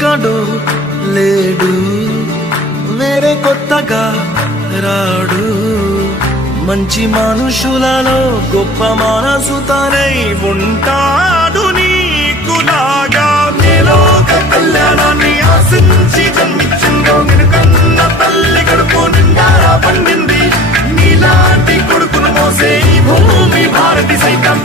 ఒక్కడు లేడు వేరే కొత్తగా రాడు. మంచి మనుషులలో గొప్ప మనసు తనై ఉంటాడు. నీకులాగా నేలోక కళ్యాణాన్ని ఆశించి జన్మించిందో నిన్ను తల్లి కడుపు నిండారా పండింది. నీలాంటి కొడుకును మోసే ఈ భూమి భారతి సైతం